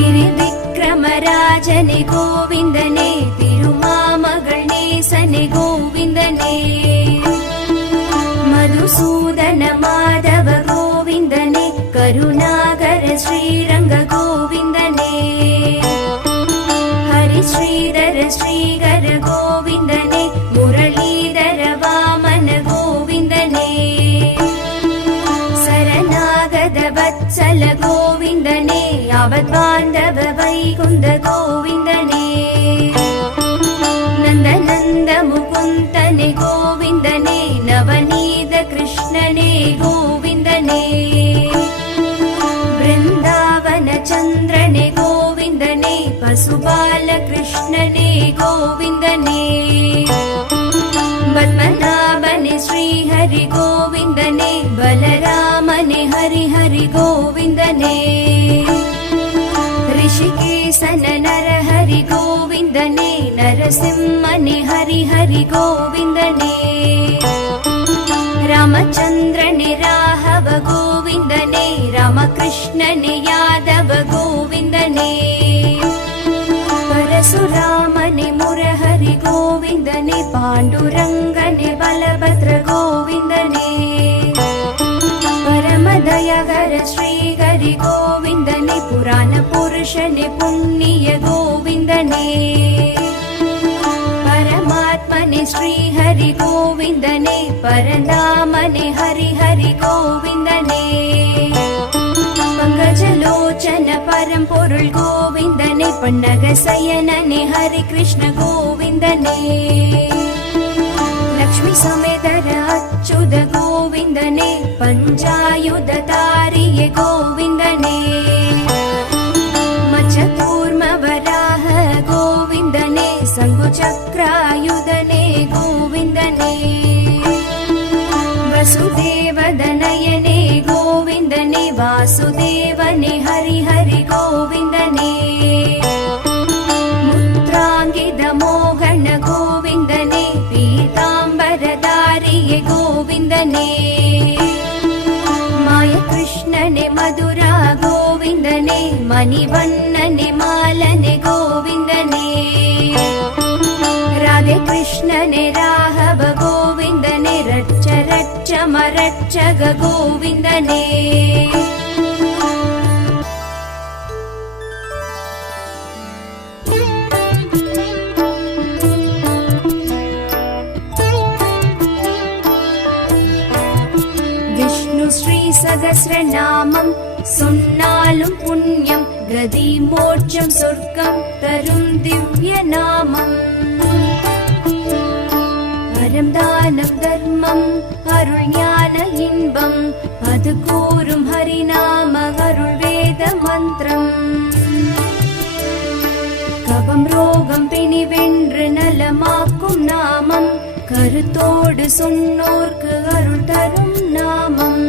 திரிவிக்ரமராஜனே கோவிந்தனே, திருமாமகள் நேசனே கோவிந்தனே, மதுசூதன மாதவ கோவிந்தனே, கருணாகர ஸ்ரீரங்க கோவிந்தனே, ஹரிஸ்ரீதர ஸ்ரீகர கோவிந்தனே, முரளீதர வாமன கோவிந்தனே, சரணாகத வத்சல கோவிந்தனே, அவத்பாந்தவ வைகுந்த கோவிந்தனே, நந்தநந்த முகுந்தனே கோவிந்தனே, நவநீத கிருஷ்ணனே கோவிந்தனே, பிருந்தாவன சந்திரனே கோவிந்தனே, பசுபால கிருஷ்ணனே கோவிந்தனே, பத்மநாபனே ஸ்ரீஹரி கோவிந்தனே, பலராமனே ஹரி ஹரி கோவிந்தனே, ரிஷிகேசன நரஹரி கோவிந்தனே, நரசிம்மனே ஹரி ஹரி கோவிந்தனே, ராமச்சந்திரனே ராഘவ கோவிந்தனே, ராமகிருஷ்ணனே யாதவ கோவிந்தனே, பரசுராமனே முரஹரி கோவிந்தனே, பாண்டுரங்கனே பலபத்ர கோவிந்தனே, பரமதயகர ஸ்ரீஹரி கோவிந்தனே, புராண புருஷனே புண்ணிய கோவிந்தனே, பரமாத்மனே ஸ்ரீஹரி கோவிந்தனே, பரந்தாமனே ஹரி ஹரி கோவிந்தனே, பங்கஜலோச்சன பரம்பொருள் கோவிந்தனே, பன்னக சயனனே ஹரி கிருஷ்ண கோவிந்தனே, லக்ஷ்மி சமேதர அச்சுத கோவிந்தனே, பஞ்சாயுத தாரிய கோவிந்தனே, மச்சகூர்ம வராஹ கோவிந்தனே, சங்குச்சக்ராயுதனே கோவிந்தனே, வசுதேவதனயனே கோவிந்தனே, வாசுதேவனே ஹரி ஹரி கோவிந்தனே, முத்ராங்கித மோகன கோவிந்தனே, பீதாம்பரதாரிய கோவிந்தனே, மாய கிருஷ்ணனே மதுரா கோவிந்தனே, மணிவண்ணனே மாலனே கோவிந்தனே, ராதே கிருஷ்ணனே ராഘவ கோவிந்தனே, ரட்ச ரட்ச மரட்சக கோவிந்தனே, விஷ்ணு ஸ்ரீ சகஸ்ரநாமம் சொன்னாலும் புண்ணியம், கதி மோட்சம் சொர்க்கம் தரும் திவ்ய நாமம், அறம் தானம் தர்மம் அருள் ஞான இன்பம், அது கூறும் ஹரிநாம அருள் வேத மந்திரம், கபம் ரோகம் பிணி வென்று நலமாக்கும் நாமம், கருத்தோடு சொன்னோர்க்கு அருள் தரும் நாமம்,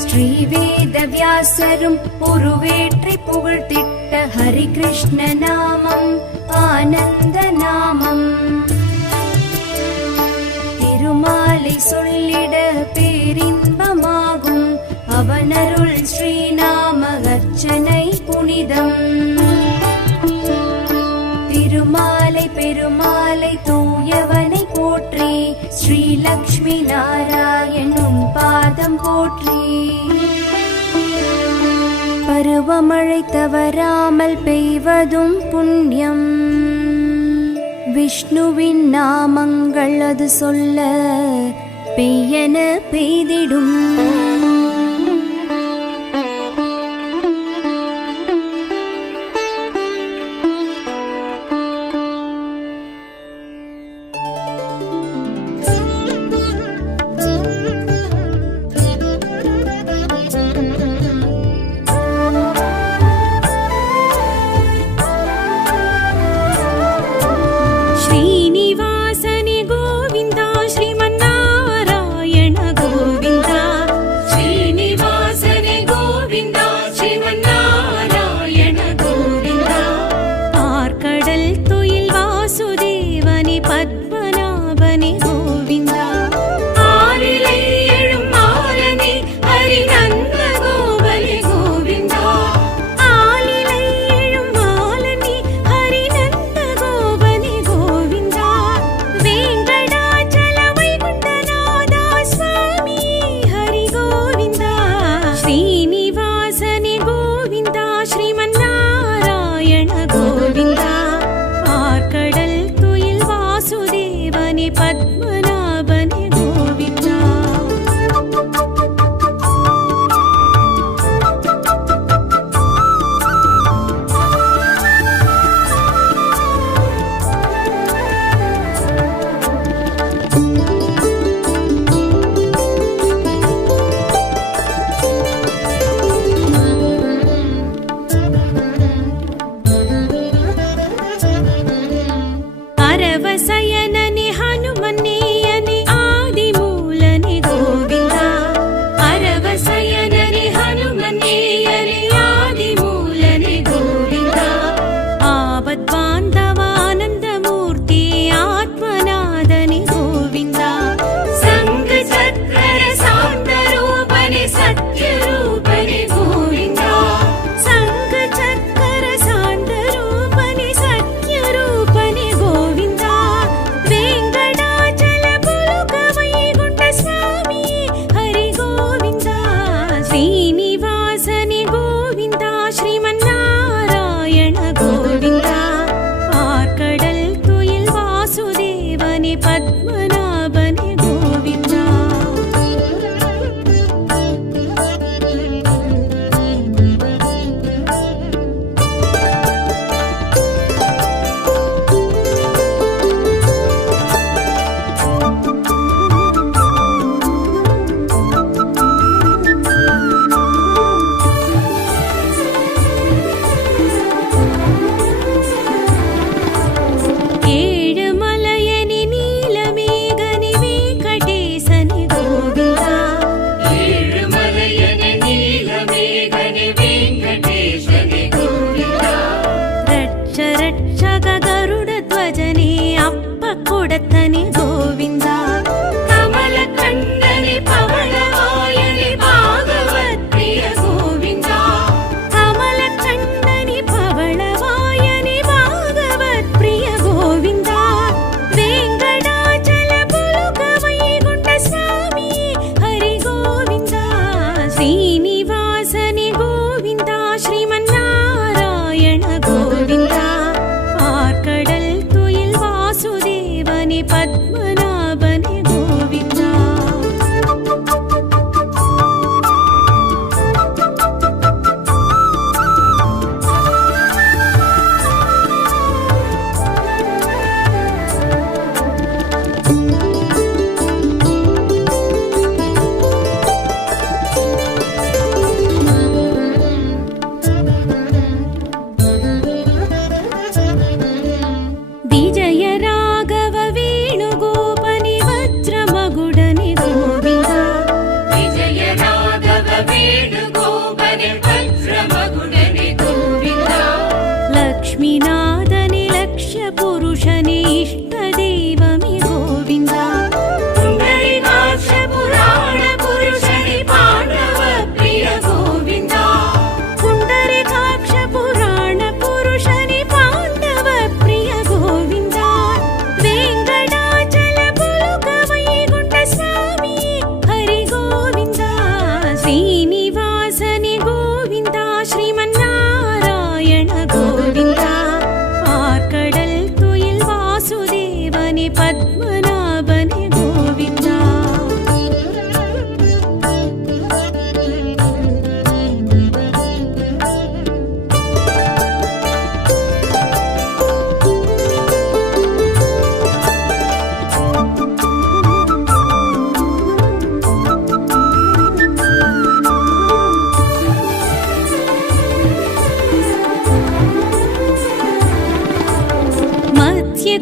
ஸ்ரீவேத வியாசரும் உருவேற்றி புகழ்த்திட்ட ஹரி கிருஷ்ண நாமம் ஆனந்த நாமம், திருமாலை சொல்லிட பேரின்பமாகும், அவனருள் ஸ்ரீநாம அர்ச்சனை புனிதம், திருமாலை பெருமாலை தூயவனை போற்றி, ஸ்ரீ லக்ஷ்மி நாராயணன் பாதம் போற்றி, பருவமழை தவறாமல் பெய்வதும் புண்ணியம், விஷ்ணுவின் நாமங்கள் அது சொல்ல பெய்யென பெய்திடும்,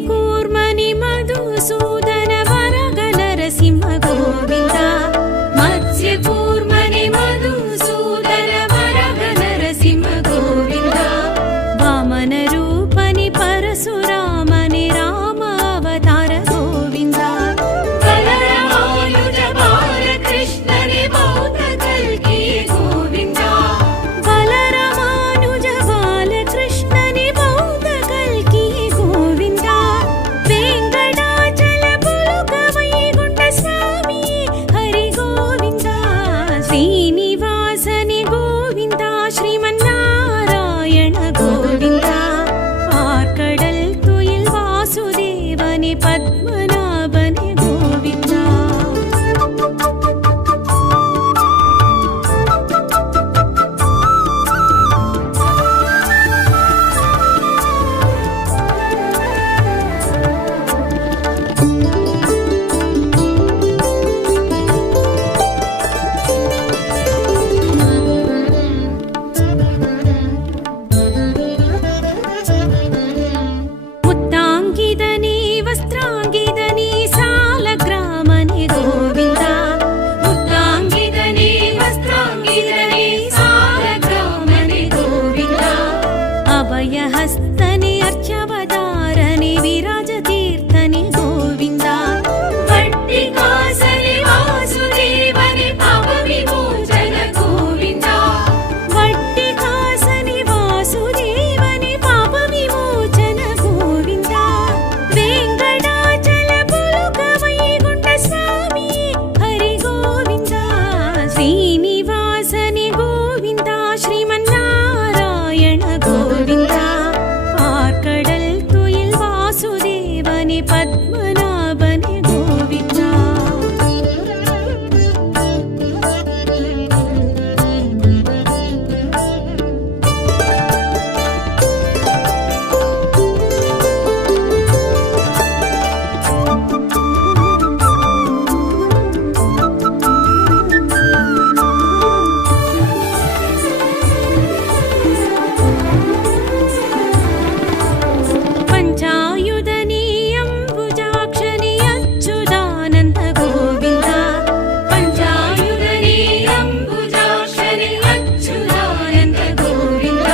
ಕೂರ್ಮನಿ ಮಧುಸೂದನ ವರಗ ನರಸಿಂಹ ಗೋವಿಂದ ಮತ್ಸ್ಯ ಕೂರ್ಮನಿ ಮಧುಸೂದನ ವರಗ ನರಸಿಂಹ ಗೋವಿಂದ ವಾಮನ ರೂಪನಿ ಪರಶುರಾಮನಿ ರಾಮ ಅವತಾರ ಗೋವಿಂದ ಬಲರಾಮಾನುಜ ಬಾಲಕೃಷ್ಣನೇ ಬೌದ್ಧ ಕಲ್ಕಿ ಗೋವಿಂದ ಬಲರಾಮಾನುಜ ಬಾಲಕೃಷ್ಣನೇ ಬೌದ್ಧ ಕಲ್ಕಿ ಗೋವಿಂದ ವೆಂಕಟಾಚಲ ಪುಲುಕ ವೈಗುಂಠ ಸ್ವಾಮಿ ಹರಿ ಗೋವಿಂದ ಶ್ರೀನಿವಾಸನೆ ಗೋವಿಂದ ಶ್ರೀಮನ್ನಾರಾಯಣ ಗೋವಿಂದ ಆರ್ಕಡಲ್ ತುಯಿಲ್ ವಾಸುದೇವನೆ ಪದ್ಮನಾಭನೆ ಗೋವಿಂದ ಮುತ್ತಾಂಗಿದನಿ ವಸ್ತ್ರಾಂಗಿದನಿ ಸಾಲಗ್ರಾಮನೆ ಗೋವಿಂದ ಮುತ್ತಾಂಗಿದನಿ ವಸ್ತ್ರಾಂಗಿದನಿ ಸಾಲಗ್ರಾಮನೆ ಗೋವಿಂದ ಅಭಯ ಹಸ್ತನೆ ಅರ್ಚವದಾರನೆ ವಿರಾಜ ತೀರ್ಥನೆ ಗೋವಿಂದ ವಟ್ಟಿಕಾಸನೆ ವಾಸುದೇವನೆ ಪಾಪ ವಿಮೋಚನ ಗೋವಿಂದ ವಟ್ಟಿಕಾಸನೆ ವಾಸುದೇವನೆ ಪಾಪ ವಿಮೋಚನ ಗೋವಿಂದ ವೆಂಕಟಾಚಲ ಪುಲುಕ ವೈಗುಂಠ ಸ್ವಾಮಿ ಹರಿ ಗೋವಿಂದ ಶ್ರೀನಿವಾಸನೆ ಗೋವಿಂದ ಶ್ರೀಮನ್ನಾರಾಯಣ ಗೋವಿಂದ ಆರ್ಕಡಲ್ ತುಯಿಲ್ ವಾಸುದೇವನೆ ಪದ್ಮನಾಭನೆ ಗೋವಿಂದ ಪಂಚಾಯುಧನಿ ಅಂಬುಜಾಕ್ಷನಿ ಅಚ್ಯುತಾನಂದ ಗೋವಿಂದ ಪಂಚಾಯುಧನಿ ಅಂಬುಜಾಕ್ಷನಿ ಅಚ್ಯುತಾನಂದ ಗೋವಿಂದ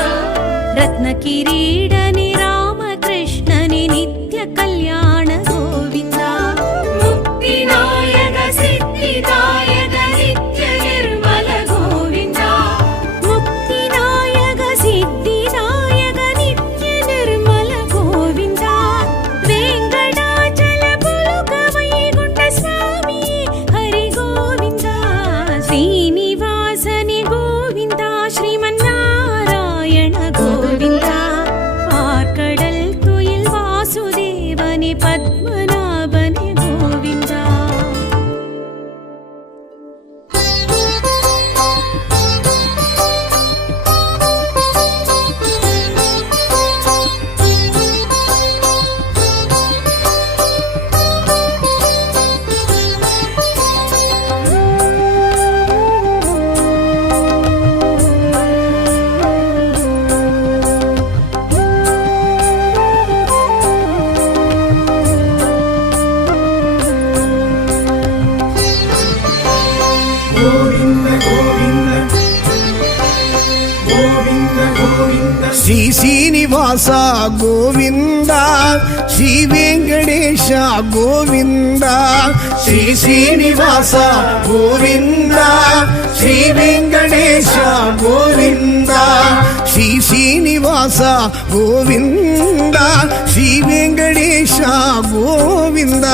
ರತ್ನ ಕಿರೀಡನಿ ರಾಮಕೃಷ್ಣನಿ ನಿತ್ಯ ಕಲ್ಯಾಣ ಗೋವಿಂದ ಮುಕ್ತಿನಾಯಕ ಸಿದ್ಧಿದಾಯಕ ನಿತ್ಯ ನಿರ್ಮಲ ಗೋವಿಂದ ಮುಕ್ತಿನಾಯಕ ಸಿದ್ಧಿದಾಯಕ ನಿತ್ಯ ನಿರ್ಮಲ ಗೋವಿಂದ ವೆಂಕಟಾಚಲ ಪುಲುಕ ವೈಗುಂಠ ಸ್ವಾಮಿ ಹರಿ ಗೋವಿಂದ ಶ್ರೀನಿವಾಸನೆ ಗೋವಿಂದ ಶ್ರೀಮನ್ನಾರಾಯಣ ಗೋವಿಂದ ಆರ್ಕಡಲ್ ತುಯಿಲ್ ವಾಸುದೇವನೆ ಪದ್ಮನಾಭನೆ ಗೋವಿಂದ ಶ್ರೀ ಶ್ರೀನಿವಾಸ ಗೋವಿಂದ ಶ್ರೀ ವೆಂಕಟೇಶ ಗೋವಿಂದ ಶ್ರೀ ಶ್ರೀನಿವಾಸ ಗೋವಿಂದ ಶ್ರೀ ವೆಂಕಟೇಶ ಗೋವಿಂದ ಶ್ರೀ ಶ್ರೀನಿವಾಸ ಗೋವಿಂದ ಶ್ರೀ ವೆಂಕಟೇಶ ಗೋವಿಂದ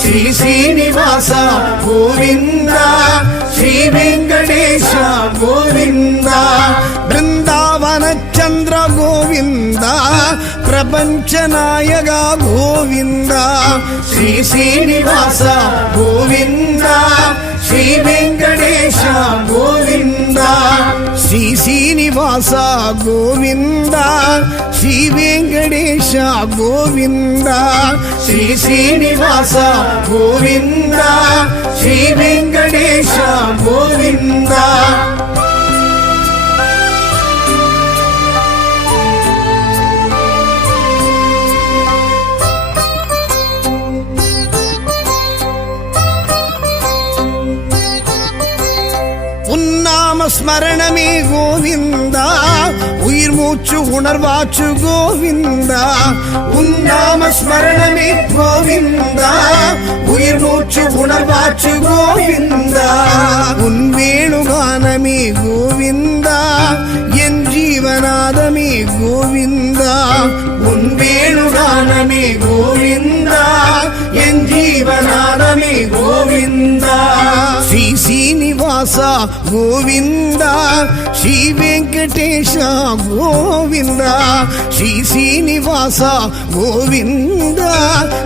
ಶ್ರೀ ಶ್ರೀನಿವಾಸ ಗೋವಿಂದ ಶ್ರೀ ವೆಂಕಟೇಶ ಗೋವಿಂದ ಬೃಂದಾವನ ಚಂದ್ರ ಗೋವಿಂದ ಪ್ರಪಂಚ ನಾಯಕ ಗೋವಿಂದ ಶ್ರೀ ಶ್ರೀನಿವಾಸ ಗೋವಿಂದ ಶ್ರೀ ವೆಂಕಟೇಶ ಗೋವಿಂದ ಶ್ರೀ ಶ್ರೀನಿವಾಸ ಗೋವಿಂದ ಶ್ರೀ ವೆಂಕಟೇಶ ಗೋವಿಂದ ಶ್ರೀ ಶ್ರೀನಿವಾಸ ಗೋವಿಂದ ಶ್ರೀ ವೆಂಕಟೇಶ ಗೋವಿಂದ ஸ்மரணமே கோவிந்தா உயிர் மூச்சு உணர்வாச்சு கோவிந்தா உன்னாம ஸ்மரணமே கோவிந்தா உயிர் மூச்சு உணர்வாச்சு கோவிந்தா உன் வேணுகானமே கோவிந்தா என் ஜீவநாதமே கோவிந்தா உன் வேணுகானமே கோவிந்தா என் ஜீவநாதமே கோவிந்தா ஸ்ரீ சீனிவாசா கோவிந்தா ஸ்ரீ வெங்கடேஷா கோவிந்தா ஸ்ரீ சீனிவாசா கோவிந்தா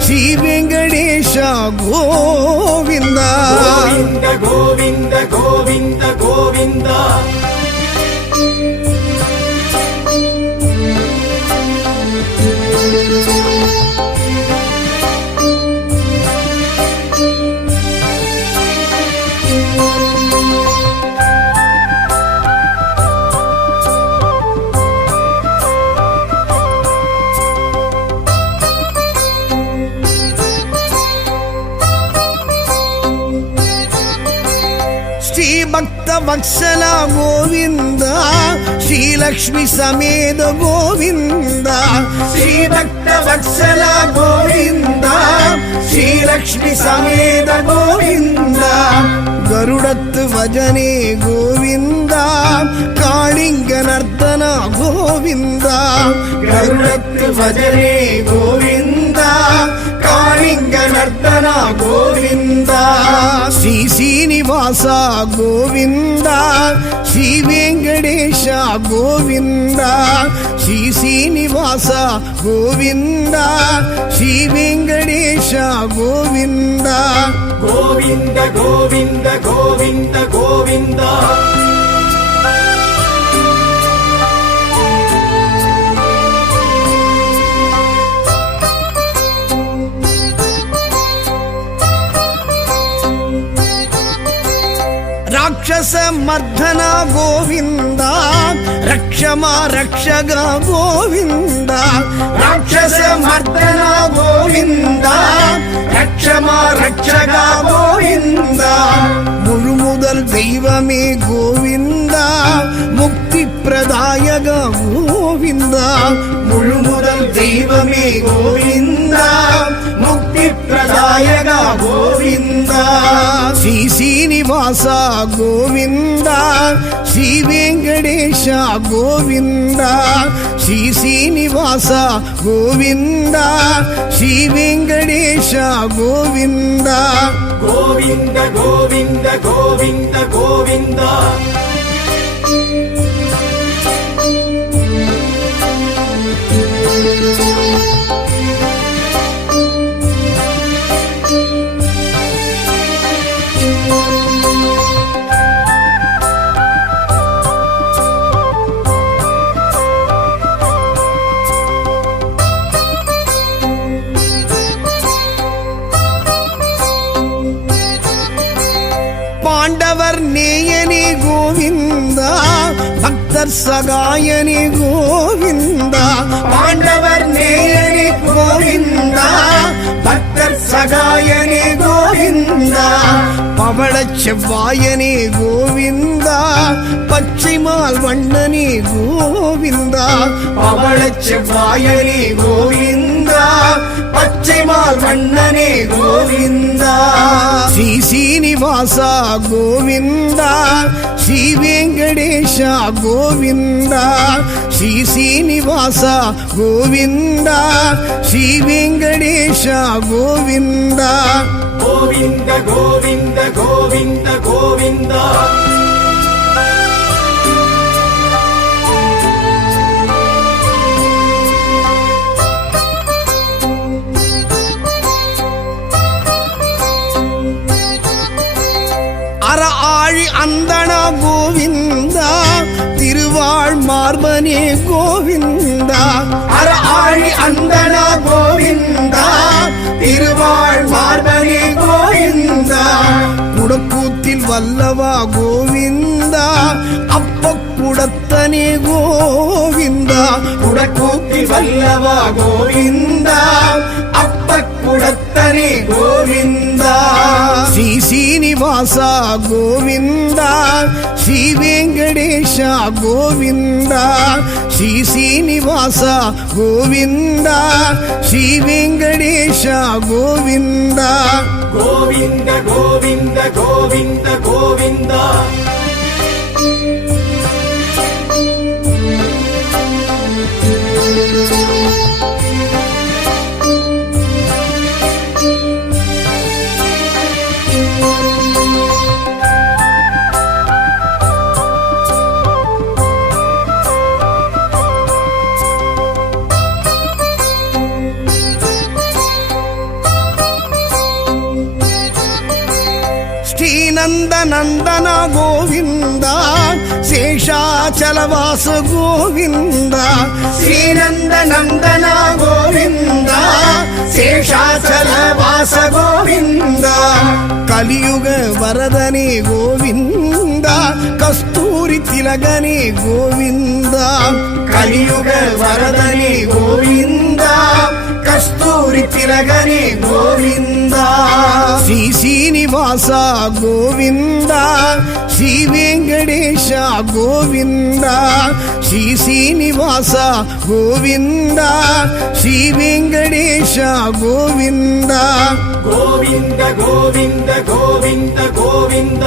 ஸ்ரீ வெங்கடேஷா கோவிந்தா கோவிந்த கோவிந்த கோவிந்த கோவிந்தா ಭಕ್ತ ವತ್ಸಲ ಗೋವಿಂದ ಶ್ರೀಲಕ್ಷ್ಮಿ ಸಮೇತ ಗೋವಿಂದ ಶ್ರೀ ಭಕ್ತ ವತ್ಸಲ ಗೋವಿಂದ ಶ್ರೀಲಕ್ಷ್ಮಿ ಸಮೇತ ಗೋವಿಂದ ಗರುಡತ್ತು ಭಜನೆ ಗೋವಿಂದ ಕಾಳಿಂಗ ನರ್ತನ ಗೋವಿಂದ ಗರುಡತ್ತು ಭಜನೆ ಗೋವಿಂದ ಕಾಳಿಂಗ ನರ್ತನ ಗೋವಿಂದ ಶ್ರೀ ಶ್ರೀನಿವಾಸ ಗೋವಿಂದ ಶ್ರೀ ವೆಂಕಟೇಶ ಗೋವಿಂದ ಶ್ರೀ ಶ್ರೀನಿವಾಸ ಗೋವಿಂದ ಶ್ರೀ ವೆಂಕಟೇಶ ಗೋವಿಂದ ಗೋವಿಂದ ಗೋವಿಂದ ಗೋವಿಂದ ಗೋವಿಂದ ರಾಕ್ಷಸ ಮರ್ಧನ ಗೋವಿಂದ ರಕ್ಷಮ ರಕ್ಷಗ ಗೋವಿಂದ ರಾಕ್ಷಸ ಮರ್ಧನ ಗೋವಿಂದ ರಕ್ಷಮ ರಕ್ಷಗ ಗೋವಿಂದ முழுமுதல் தெய்வமே கோவிந்தா முக்தி பிரதாயக கோவிந்தா முழுமுதல் தெய்வமே கோவிந்தா முக்தி பிரதாயக கோவிந்தா ஸ்ரீ சீனிவாச கோவிந்தா ஸ்ரீ வெங்கடேஷ கோவிந்தா ஸ்ரீ சீனிவாச கோவிந்தா ஸ்ரீ வெங்கடேஷ கோவிந்தா ಗೋವಿಂದ ಗೋವಿಂದ ಗೋವಿಂದ ಗೋವಿಂದ பாண்டவர் நேயனே கோவிந்தா பக்தர் சகாயனே கோவிந்தா பாண்டவர் நேயனே கோவிந்தா பக்தர் சகாயனே கோவிந்தா பவளச் செவ்வாயனே கோவிந்தா பச்சைமால் வண்ணனே கோவிந்தா பவளச் செவ்வாயனே கோவிந்தா பச்சைமால் வண்ணனே கோவிந்தா ஸ்ரீ சீனிவாச கோவிந்தா ஸ்ரீ வெங்கடேஷ கோவிந்தா ஸ்ரீ சீனிவாச கோவிந்தா ஸ்ரீ வெங்கடேஷ கோவிந்தா ಗೋವಿಂದ ಗೋವಿಂದ ಗೋವಿಂದ ಗೋವಿಂದ அற ஆழி அந்தன கோவிந்தா திருவாழ் மார்பனே கோவிந்தா அற ஆழி அந்தன கோவிந்தா திருவாழ் மார்பனே கோவிந்தா குடக்கூத்தில் வல்லவா கோவிந்தா அப்ப குடத்தனே கோவிந்தா குடக்கூத்தில் வல்லவா கோவிந்தா அப்ப குடத்தனே கோவிந்தா ஸ்ரீ சீனி ಶ್ರೀನಿವಾಸ ಗೋವಿಂದ ಶ್ರೀ ವೆಂಕಟೇಶ ಗೋವಿಂದ ಶ್ರೀ ಶ್ರೀನಿವಾಸ ಗೋವಿಂದ ಶ್ರೀ ವೆಂಕಟೇಶ ಗೋವಿಂದ ಗೋವಿಂದ ಗೋವಿಂದ ಗೋವಿಂದ ಗೋವಿಂದ ಶ್ರೀನಂದನಂದನ ಗೋವಿಂದ ಶೇಷಾಚಲವಾಸ ಗೋವಿಂದ ಶ್ರೀನಂದನಂದನ ಗೋವಿಂದ ಶೇಷಾಚಲವಾಸ ಗೋವಿಂದ ಕಲಿಯುಗ ವರದನೆ ಗೋವಿಂದ ಕಸ್ತೂರಿ ತಿಲಗನೆ ಗೋವಿಂದ ಕಲಿಯುಗ ವರದನೆ ಗೋವಿಂದ ಕಸ್ತೂರಿ ತಿಲಗನೆ ಗೋವಿಂದ ಶ್ರೀ ಶ್ರೀನಿವಾಸ ಗೋವಿಂದ ಶ್ರೀ ವೆಂಕಟೇಶ ಗೋವಿಂದ ಶ್ರೀ ಶ್ರೀನಿವಾಸ ಗೋವಿಂದ ಶ್ರೀ ವೆಂಕಟೇಶ ಗೋವಿಂದ ಗೋವಿಂದ ಗೋವಿಂದ ಗೋವಿಂದ ಗೋವಿಂದ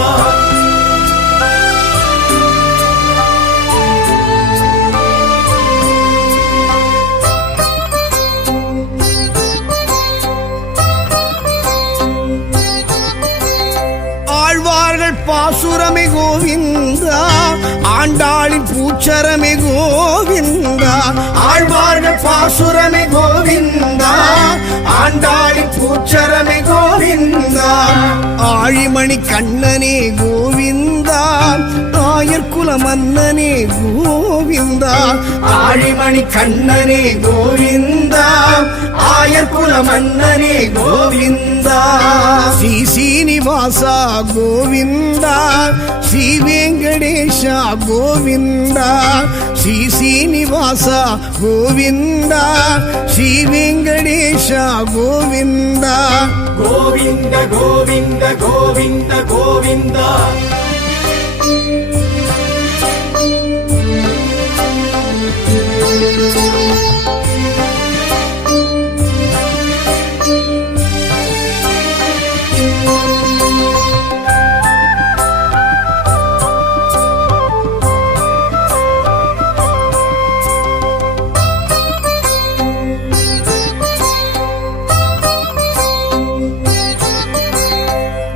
பாசுரமே கோவிந்தா ஆண்டாளின் பூச்சரமே கோவிந்தா ஆழ்வார்கள் பாசுரமே கோவிந்தா ஆண்டாளின் பூச்சரமே கோவிந்தா ஆழிமணி கண்ணனே கோவிந்தா ஆயர்குல மன்னனே கோவிந்தா ஆழிமணி கண்ணனே கோவிந்தா ஆயர்குல மன்னனே கோவிந்தா ஸ்ரீ ஸ்ரீனிவாச கோவிந்த ಶ್ರೀ ವೆಂಕಟೇಶ ಗೋವಿಂದ ಶ್ರೀ ಶ್ರೀನಿವಾಸ ಗೋವಿಂದ ಶ್ರೀ ವೆಂಕಟೇಶ ಗೋವಿಂದ ಗೋವಿಂದ ಗೋವಿಂದ ಗೋವಿಂದ ಗೋವಿಂದ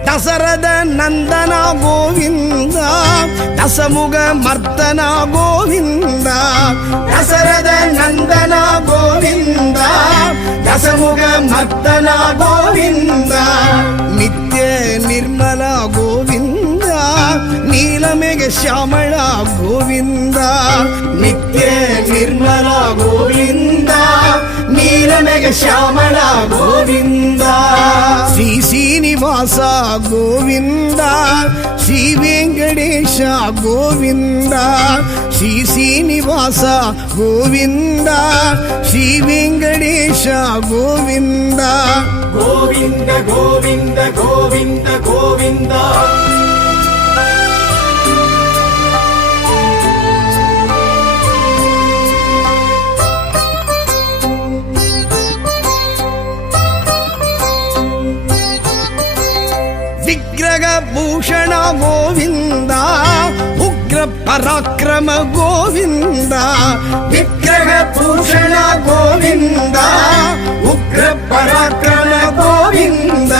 ದಸರದ ನಂದನ ಗೋವಿಂದ ದಸಮುಗ ಮರ್ದನ ಗೋವಿಂದ ದಸರದ ನಂದನ ಗೋವಿಂದ ದಸಮುಗ ಮರ್ದನ ಗೋವಿಂದ ನಿತ್ಯ ನಿರ್ಮಲ ಗೋವಿಂದ ನೀಲಮೇಘ ಶ್ಯಾಮಳ ಗೋವಿಂದ ನಿತ್ಯ ನಿರ್ಮಲ ಗೋವಿಂದ ನೀಲಮೇಘ ಶ್ಯಾಮಳ ಗೋವಿಂದ ಶ್ರೀ ಶ್ರೀನಿವಾಸ ಗೋವಿಂದ ಶ್ರೀ ವೆಂಕಟೇಶ ಗೋವಿಂದ ಶ್ರೀ ಶ್ರೀನಿವಾಸ ಗೋವಿಂದ ಶ್ರೀ ವೆಂಕಟೇಶ ಗೋವಿಂದ ಗೋವಿಂದ ಗೋವಿಂದ ಗೋವಿಂದ ಗೋವಿಂದ ವಿಗ್ರಹ ಭೂಷಣ ಗೋವಿಂದ ಉಗ್ರ ಪರಾಕ್ರಮ ಗೋವಿಂದ ವಿಗ್ರಹ ಭೂಷಣ ಗೋವಿಂದ ಉಗ್ರ ಪರಾಕ್ರಮ ಗೋವಿಂದ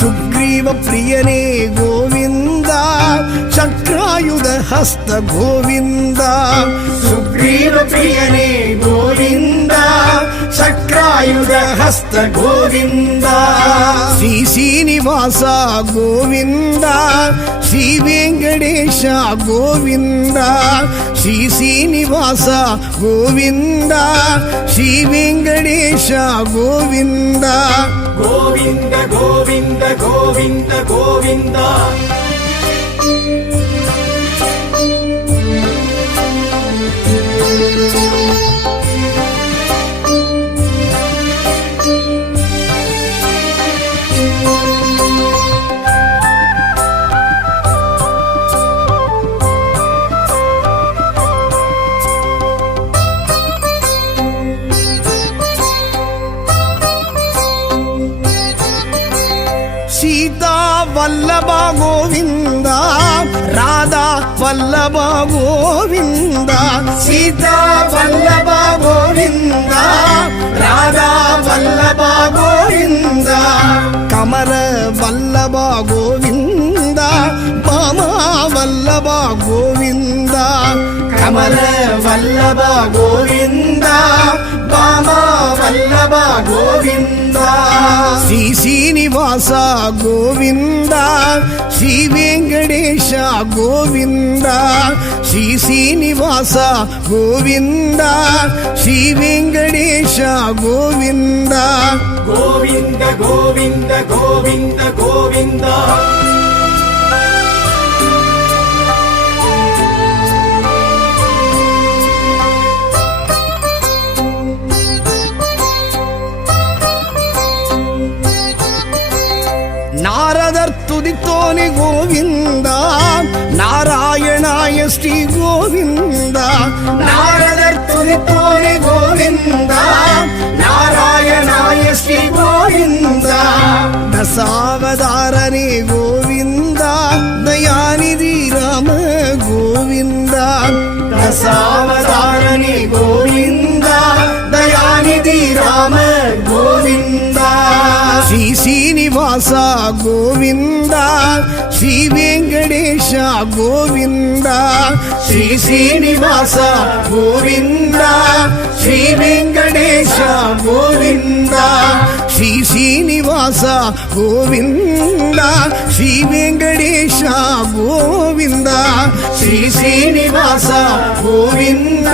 ಸುಗ್ರೀವ ಪ್ರಿಯನೇ ಗೋವಿಂದ ಚಕ್ರಾಯುಧ ಹಸ್ತ ಗೋವಿಂದ ಸುಗ್ರೀವ ಪ್ರಿಯನೇ ಗೋವಿಂದ ಚಕ್ರಾಯುಧ ಹಸ್ತ ಗೋವಿಂದ ಶ್ರೀ ಶ್ರೀನಿವಾಸ ಗೋವಿಂದ ಶ್ರೀ ವೆಂಕಟೇಶ ಗೋವಿಂದ ಶ್ರೀ ಶ್ರೀನಿವಾಸ ಗೋವಿಂದ ಶ್ರೀ ವೆಂಕಟೇಶ ಗೋವಿಂದ ಗೋವಿಂದ ಗೋವಿಂದ ಗೋವಿಂದ ಗೋವಿಂದ ವಲ್ಲಭ ಗೋವಿಂದ ರಾಧಾ ವಲ್ಲಭ ಗೋವಿಂದ ಸೀತಾ ವಲ್ಲಭ ಗೋವಿಂದ ರಾಧಾ ವಲ್ಲಭ ಗೋವಿಂದ ಕಮಲ ವಲ್ಲಭ ಗೋವಿಂದ ಬಾಮ ವಲ್ಲಭ ಗೋವಿಂದ ಕಮಲ ವಲ್ಲಭ ಗೋವಿಂದ ಬಾಮ ವಲ್ಲಭ ಗೋವಿಂದ ಶ್ರೀ ಶ್ರೀನಿವಾಸ ಗೋವಿಂದ ಶ್ರೀ ವೆಂಕಟೇಶ ಗೋವಿಂದ ಶ್ರೀ ಶ್ರೀನಿವಾಸ ಗೋವಿಂದ ಶ್ರೀ ವೆಂಕಟೇಶ ಗೋವಿಂದ ಗೋವಿಂದ ಗೋವಿಂದ ಗೋವಿಂದ ಗೋವಿಂದ ನಾರದರ್ ತುದಿತೋನೆ ಗೋವಿಂದ ನಾರಾಯಣಾಯ ಶ್ರೀ ಗೋವಿಂದ ನಾರದರ್ ತುದಿತೋನೆ ಗೋವಿಂದ ನಾರಾಯಣಾಯ ಶ್ರೀ ಗೋವಿಂದ ದಶಾವತಾರನೇ ಗೋವಿಂದ ದಯಾನಿಧಿ ರಾಮ ಗೋವಿಂದ ದಶಾವತಾರನೇ ಗೋವಿಂದ ದಯಾನಿಧಿ ರಾಮ ಗೋವಿಂದ ಶ್ರೀ ಶ್ರೀನಿವಾಸ ಗೋವಿಂದ ಶ್ರೀ ವೆಂಕಟೇಶ ಗೋವಿಂದ ಶ್ರೀ ಶ್ರೀನಿವಾಸ ಗೋವಿಂದ ಶ್ರೀ ವೆಂಕಟೇಶ ಗೋವಿಂದ ಶ್ರೀ ಶ್ರೀನಿವಾಸ ಗೋವಿಂದ ಶ್ರೀ ವೆಂಕಟೇಶ ಗೋವಿಂದ ಶ್ರೀ ಶ್ರೀನಿವಾಸ ಗೋವಿಂದ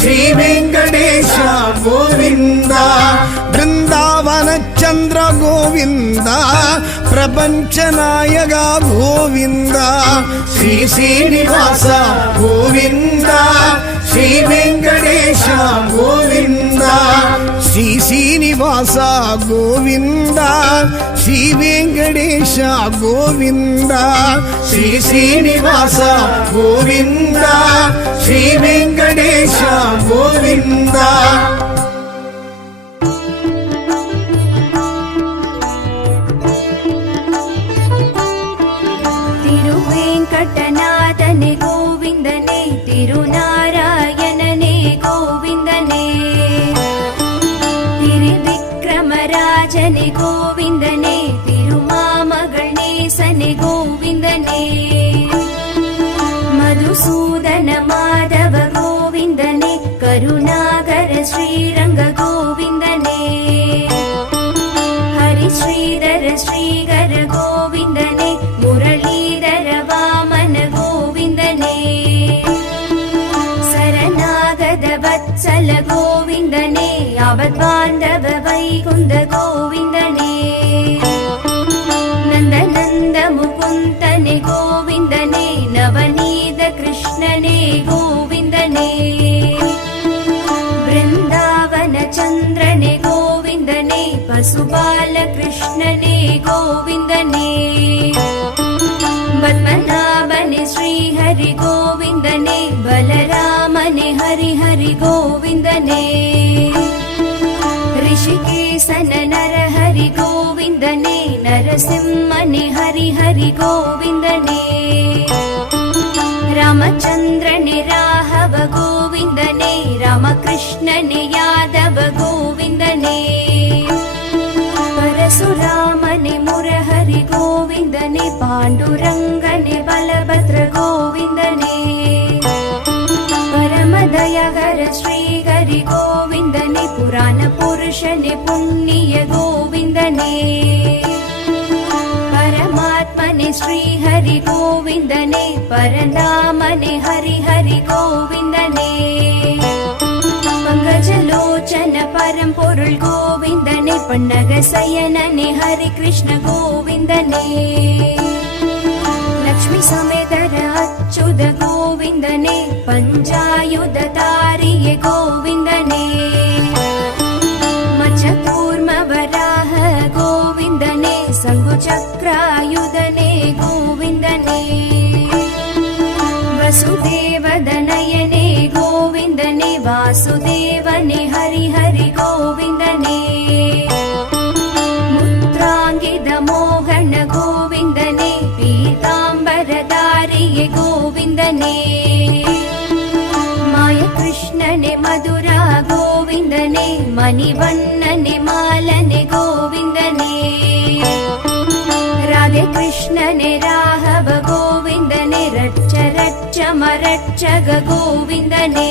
ಶ್ರೀ ವೆಂಕಟೇಶ ಗೋವಿಂದ ಬೃಂದಾವನ ಚಂದ್ರ ಗೋವಿಂದ ಪ್ರಪಂಚ ನಾಯಕ ಗೋವಿಂದ ಶ್ರೀ ಶ್ರೀನಿವಾಸ ಗೋವಿಂದ ಶ್ರೀ ವೆಂಕಟೇಶ ಗೋವಿಂದ ಶ್ರೀ ಶ್ರೀನಿವಾಸ ಗೋವಿಂದ ಶ್ರೀ ವೆಂಕಟೇಶ ಗೋವಿಂದ ಶ್ರೀ ಶ್ರೀನಿವಾಸ ಗೋವಿಂದ ಶ್ರೀ ವೆಂಕಟೇಶ ಗೋವಿಂದ ತಿರುವೆಂಕಟನಾಥನೆ ಗೋವಿಂದನೇ ತಿರುನಾರಾಯಣನೇ ಗೋವಿಂದನೇ ತಿರುವಿಕ್ರಮರಾಜನೆ ಗೋವಿಂದನೇ ತಿರುಮಾಮಗಳೇಸನೆ ಗೋವಿಂದನೇ ಮಧುಸೂದನ ಮಾಧವ ಗೋವಿಂದನೇ ಕರುಣಾಕರ ಶ್ರೀರಂಗ ಗೋವಿಂದನೇ ಹರಿಶ್ರೀಧರ ಶ್ರೀಗರ ಗೋವಿಂದನೇ ಮುರಳೀಧರ ವಾಮನ ಗೋವಿಂದನೇ ಶರಣಾಗತ ವತ್ಸಲ ಗೋವಿಂದನೇ ಅವದ್ಬಾಂಧವ ವೈಕುಂಠ ಗೋವಿಂದನೇ ನಂದನಂದ ಮುಕುಂದನೆ ಗೋವಿಂದನೇ ನವನೀತ ಕೃಷ್ಣನೇ ಗೋವಿಂದನೇ ಬೃಂದಾವನ ಚಂದ್ರನೇ ಗೋವಿಂದನೇ ಪಶುಪಾಲ ಕೃಷ್ಣನೇ ಗೋವಿಂದನೇ ಪದ್ಮನಾಭನೆ ಶ್ರೀಹರಿ ಗೋವಿಂದನೇ ಬಲರಾಮನೆ ಹರಿಹರಿ ಗೋವಿಂದನೇ ಋಷಿಕೇಶನ ನರಹರಿ ಗೋವಿಂದನೇ ನರಸಿಂಹನೆ ಹರಿಹರಿ ಗೋವಿಂದನೇ ರಾಮಚಂದ್ರನೆ ರಾಘವ ಗೋವಿಂದನೇ ರಾಮಕೃಷ್ಣನೆ ಯಾದವ ಗೋವಿಂದನೇ ಪರಶುರಾಮನೆ ಮುರಹರಿ ಗೋವಿಂದನೇ ಪಾಂಡುರಂಗನೆ ಬಲಭದ್ರ ಗೋವಿಂದನೇ ಪರಮದಯಗರ ಶ್ರೀಹರಿ ಗೋವಿಂದನೇ ಪುರಾಣ ಪುರುಷನೆ ಪುಣ್ಯ ಗೋವಿಂದನೇ ಪರಮಾತ್ಮನೆ ಶ್ರೀಹರಿ ಗೋವಿಂದನೇ ಪರಧಾಮನೆ ಹರಿಹರಿ ಗೋವಿಂದನೇ ಪಂಕಜಲೋಚನ ಪರಂಪೊರುಳ್ ಗೋವಿಂದನೇ ಪನ್ನಗ ಸಯನನೆ ಹರಿ ಕೃಷ್ಣ ಗೋವಿಂದನೇ ಲಕ್ಷ್ಮೀ ಸಮೇತರ ಅಚ್ಯುತ ಗೋವಿಂದನೇ ಪಂಚಾಯುಧ ತಾರಿಯ ಗೋವಿಂದನೇ ಮಚ್ಚಕೂರ್ಮ ವರಾಹ ಗೋವಿಂದನೇ ಶಂಖುಚಕ್ರಾಯುಧನೇ ಗೋವಿಂದನೇ ವಸುದೇವದನಯನೇ ಗೋವಿಂದನೇ ವಾಸುದೇವನೇ ಹರಿಹರಿ ಗೋವಿಂದನೇ ಮುತ್ರಾಂಗಿದ ಮೋಹನ ಗೋವಿಂದನೇ ಕೃಷ್ಣನೆ ಮಧುರ ಗೋವಿಂದನೇ ಮಣಿವಣ್ಣನೆ ಮಾಲನೆ ಗೋವಿಂದನೇ ರಾಧೆ ಕೃಷ್ಣನೆ ರಾಘವ ಗೋವಿಂದನೇ ರಚ್ಚ ರಚ್ಚ ಮರಚ್ಚಗ ಗೋವಿಂದನೇ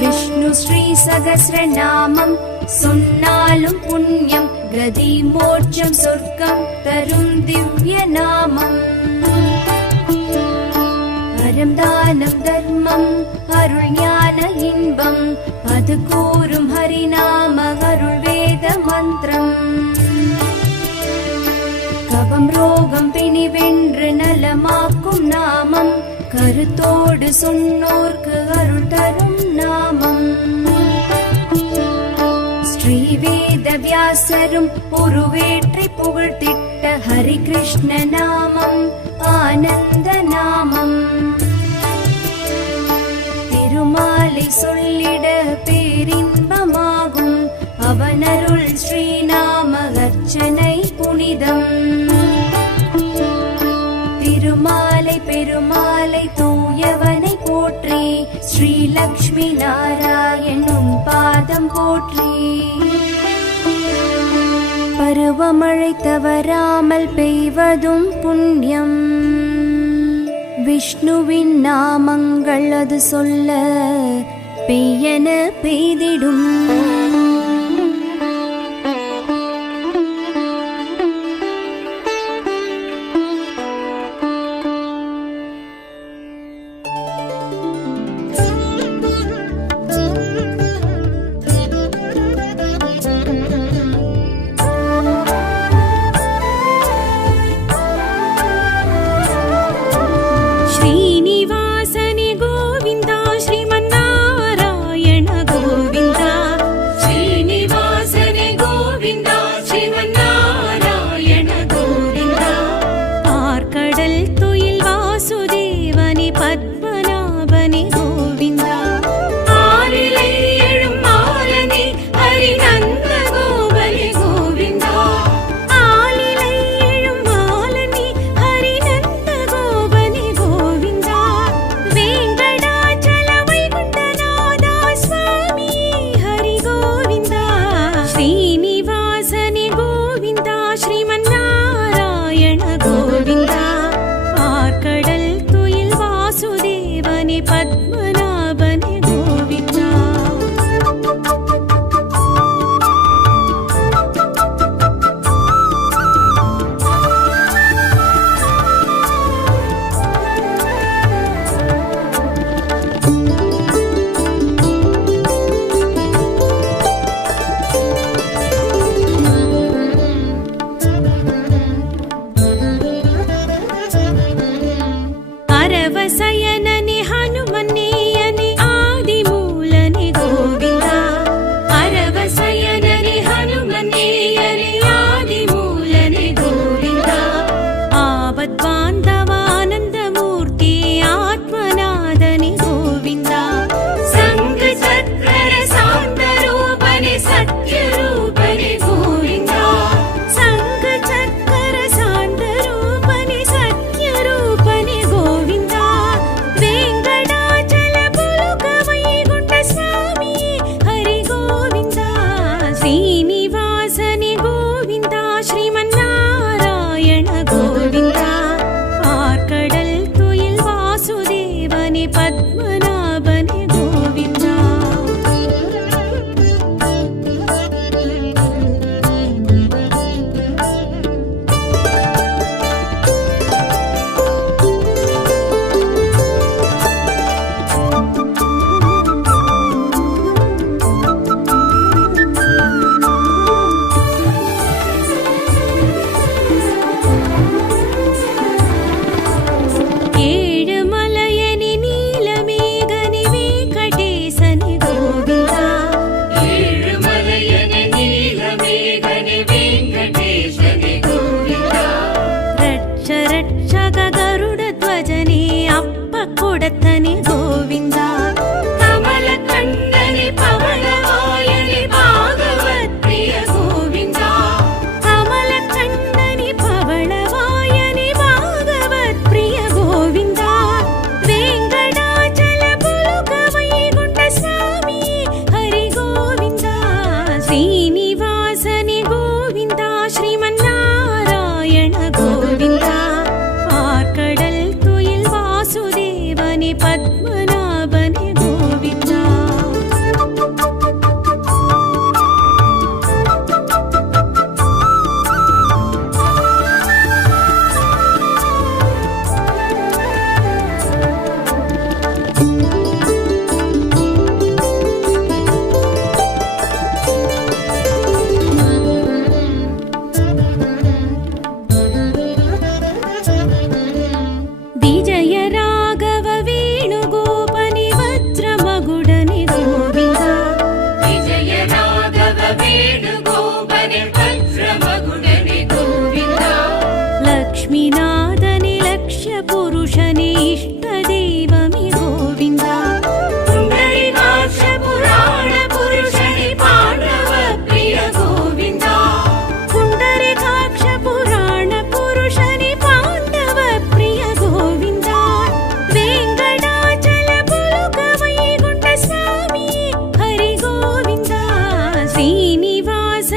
விஷ்ணு ஸ்ரீ சகஸ்ரநாமம் சொன்னாலும் புண்ணியம் கதி மோட்சம் சொர்க்கம் தரும் திவ்ய நாமம் அறம் தானம் தர்மம் அருள் ஞான இன்பம் அது கூறும் ஹரிநாம அருள் வேத மந்திரம் கவம் ரோகம் பிணி வென்று நலமாக்கும் நாமம் கருத்தோடு சொன்னோர்க்கு அருள் தரும் நாமம் ஸ்ரீவேத வியாசரும் உருவேற்றி புகழ்த்திட்ட ஹரி கிருஷ்ண நாமம் ஆனந்த நாமம் திருமாலை சொல்லிட பேரின்பமாகும் அவனருள் ஸ்ரீநாம அர்ச்சனை புனிதம் திருமாலை பெருமாளை தூயவனை போற்றி ஸ்ரீ லக்ஷ்மி நாராயணும் பாதம் போற்றி பருவமழை தவறாமல் பெய்வதும் புண்ணியம் விஷ்ணுவின் நாமங்கள் அது சொல்ல பெய்யன பெய்திடும் ಶ್ರೀನಿವಾಸನೆ ಗೋವಿಂದ ಶ್ರೀಮನ್ನಾರಾಯಣ ಗೋವಿಂದ ವೇಣುಗೋಪನೆ ಭದ್ರ ಮಗುಡನೆ ಗೋವಿಂದ ಲಕ್ಷ್ಮೀನಾಥನೆ ಲಕ್ಷ್ಯ ಪುರುಷನೇ ಇಷ್ಟ ದೈವಮಿ ಗೋವಿಂದ ಪುಂಡರೀಕಾಕ್ಷ ಪುರಾಣ ಪುರುಷನೇ ಪಾಂಡವ ಪ್ರಿಯ ಗೋವಿಂದ ಪುಂಡರೀಕಾಕ್ಷ ಪುರಾಣ ಪುರುಷನೇ ಪಾಂಡವ ಪ್ರಿಯ ಗೋವಿಂದ ವೆಂಕಟಾಚಲ ಪುಲಕ ವೈಗುಂಠ ಸ್ವಾಮಿ ಹರಿ ಗೋವಿಂದ ಶ್ರೀನಿವಾಸ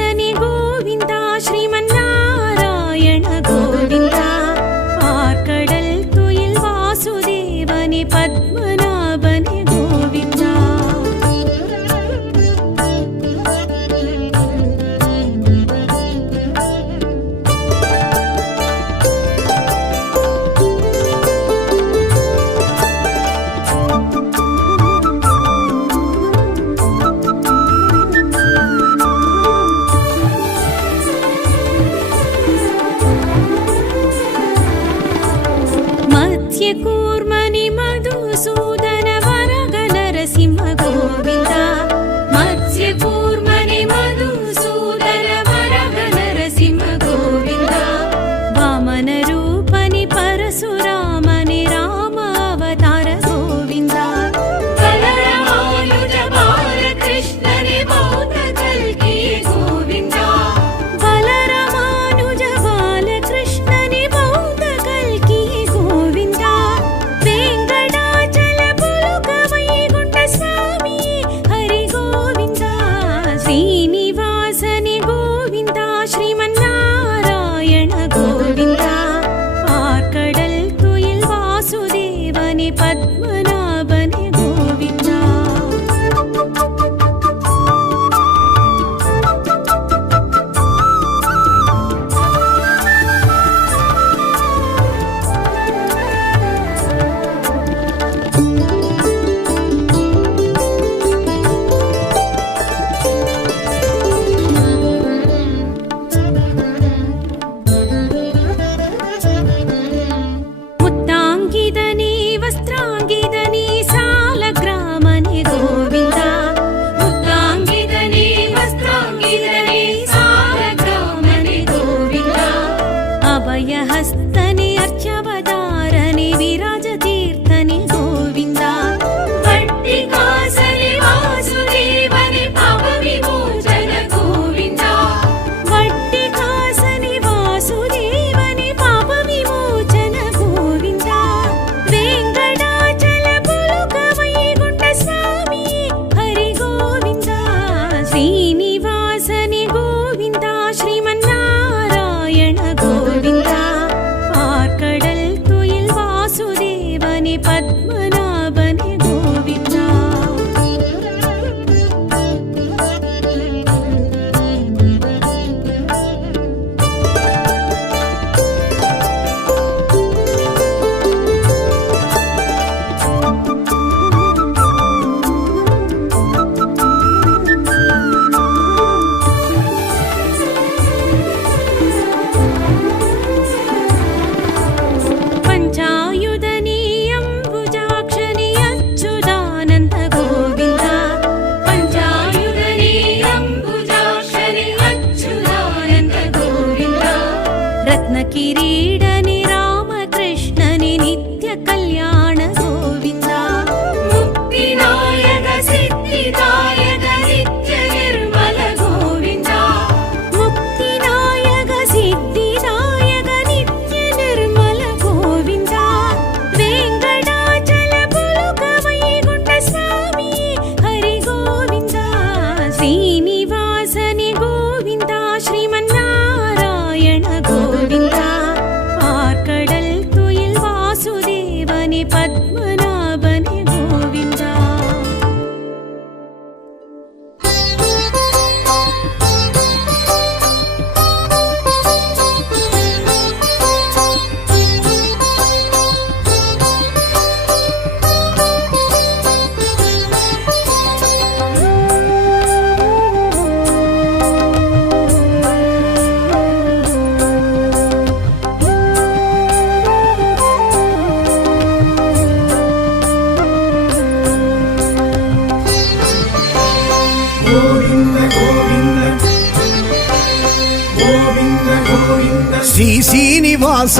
ಶ್ರೀ ಶ್ರೀನಿವಾಸ